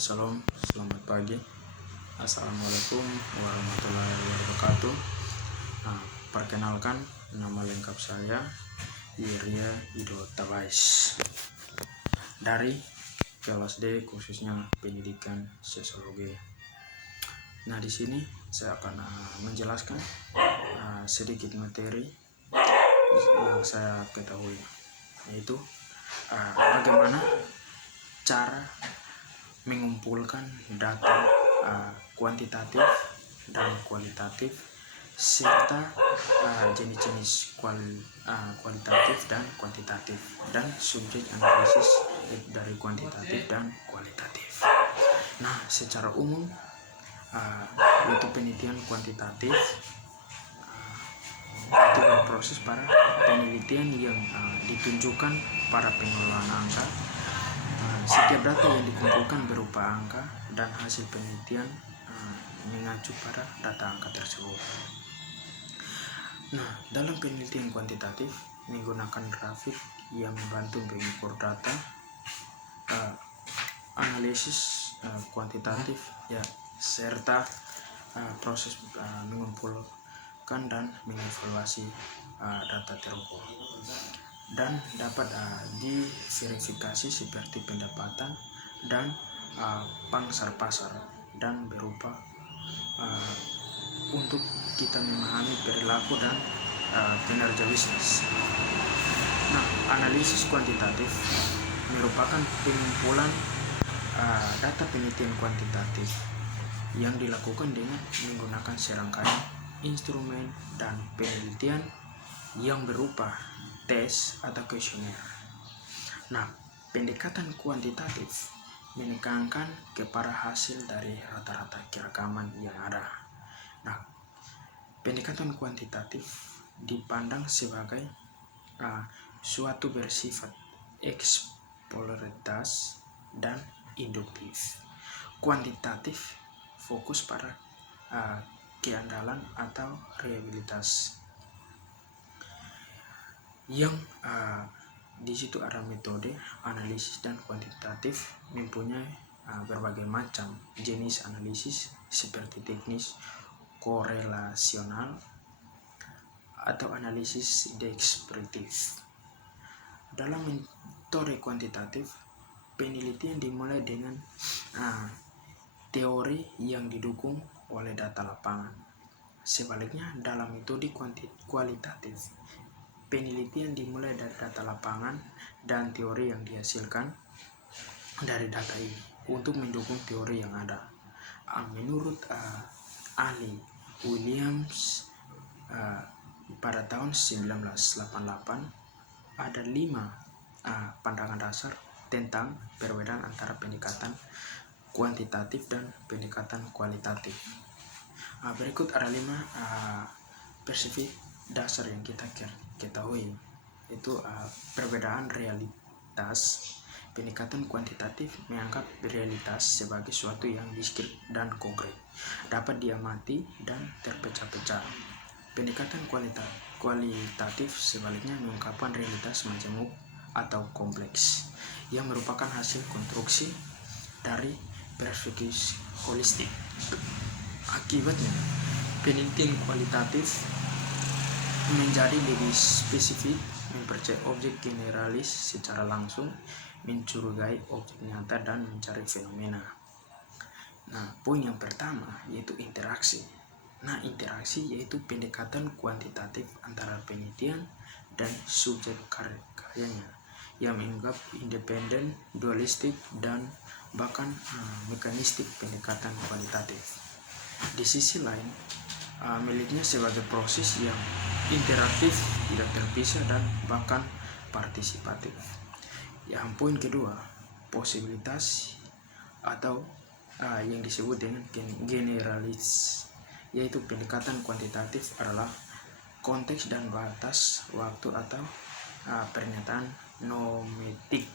Shalom, selamat pagi. Assalamualaikum warahmatullahi wabarakatuh. Perkenalkan, nama lengkap saya Iria Ido Tabais dari kelas D, khususnya pendidikan sosiologi. Nah, di sini saya akan menjelaskan sedikit materi yang saya ketahui, yaitu bagaimana cara mengumpulkan data kuantitatif dan kualitatif serta jenis-jenis kualitatif dan kuantitatif dan subjek analisis dari kuantitatif dan kualitatif. Nah, secara umum itu penelitian kuantitatif itu proses para penelitian yang ditunjukkan para pengelolaan angka. Setiap data yang dikumpulkan berupa angka dan hasil penelitian mengacu pada data angka tersebut. Nah, dalam penelitian kuantitatif menggunakan grafik yang membantu mengukur data, analisis kuantitatif serta proses mengumpulkan dan mengevaluasi data terukur, dan dapat diverifikasi seperti pendapatan dan pangsa pasar, dan berupa untuk kita memahami perilaku dan kinerja bisnis. Nah, analisis kuantitatif merupakan pengumpulan data penelitian kuantitatif yang dilakukan dengan menggunakan serangkaian instrumen dan penelitian yang berupa tes atau kuesioner. Nah, pendekatan kuantitatif menekankan kepada hasil dari rata-rata keragaman yang ada. Nah, pendekatan kuantitatif dipandang sebagai suatu bersifat eksplorativitas dan induktif. Kuantitatif fokus pada keandalan atau reliabilitas yang di situ ada metode analisis, dan kuantitatif mempunyai berbagai macam jenis analisis seperti teknis korelasional atau analisis deskriptif. Dalam metode kuantitatif, penelitian dimulai dengan teori yang didukung oleh data lapangan. Sebaliknya, dalam metode kualitatif, penelitian dimulai dari data lapangan dan teori yang dihasilkan dari data ini untuk mendukung teori yang ada. Menurut ahli Williams pada tahun 1988 ada 5 pandangan dasar tentang perbedaan antara pendekatan kuantitatif dan pendekatan kualitatif. Berikut ada 5 perspektif dasar yang kita ketahui, itu perbedaan realitas. Pendekatan kuantitatif menganggap realitas sebagai sesuatu yang diskrit dan konkret, dapat diamati dan terpecah-pecah. Pendekatan kualitatif sebaliknya mengungkapkan realitas majemuk atau kompleks yang merupakan hasil konstruksi dari perspektif holistik. Akibatnya, penelitian kualitatif menjadi lebih spesifik, mempercayai objek generalis secara langsung, mencurigai objek nyata, dan mencari fenomena. Nah, poin yang pertama yaitu interaksi. Nah, interaksi yaitu pendekatan kuantitatif antara penelitian dan subjek karyanya yang menganggap independen, dualistik, dan bahkan mekanistik pendekatan kualitatif. Di sisi lain, melihatnya sebagai proses yang interaktif, tidak terpisah, dan bahkan partisipatif. Yang poin kedua, posibilitas atau yang disebut dengan generalis, yaitu pendekatan kuantitatif adalah konteks dan batas waktu atau pernyataan nometik,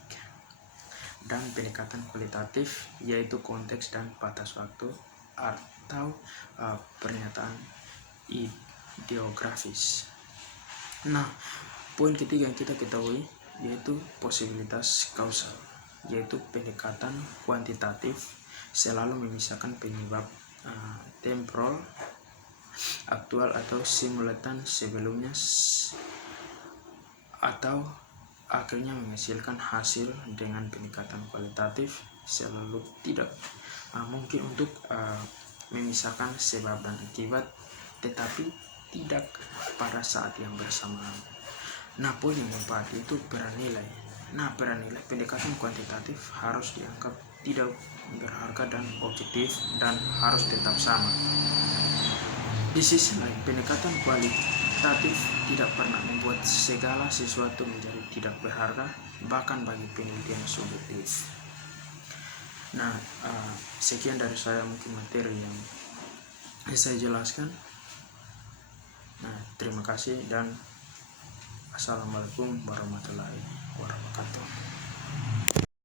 dan pendekatan kualitatif yaitu konteks dan batas waktu atau pernyataan ideografis. Nah, poin ketiga yang kita ketahui yaitu posibilitas kausal. yaitu pendekatan kuantitatif selalu memisahkan penyebab temporal aktual atau simultan sebelumnya atau akhirnya menghasilkan hasil. Dengan pendekatan kualitatif selalu tidak mungkin untuk memisahkan sebab dan akibat, tetapi tidak pada saat yang bersamaan. Nah, poin yang keempat itu peran nilai. Nah, peran nilai pendekatan kuantitatif harus dianggap tidak berharga dan objektif dan harus tetap sama. Di sisi lain, pendekatan kualitatif tidak pernah membuat segala sesuatu menjadi tidak berharga, bahkan bagi penelitian subjektif. Nah, sekian dari saya mungkin materi yang saya jelaskan. Nah, terima kasih dan Assalamualaikum warahmatullahi wabarakatuh.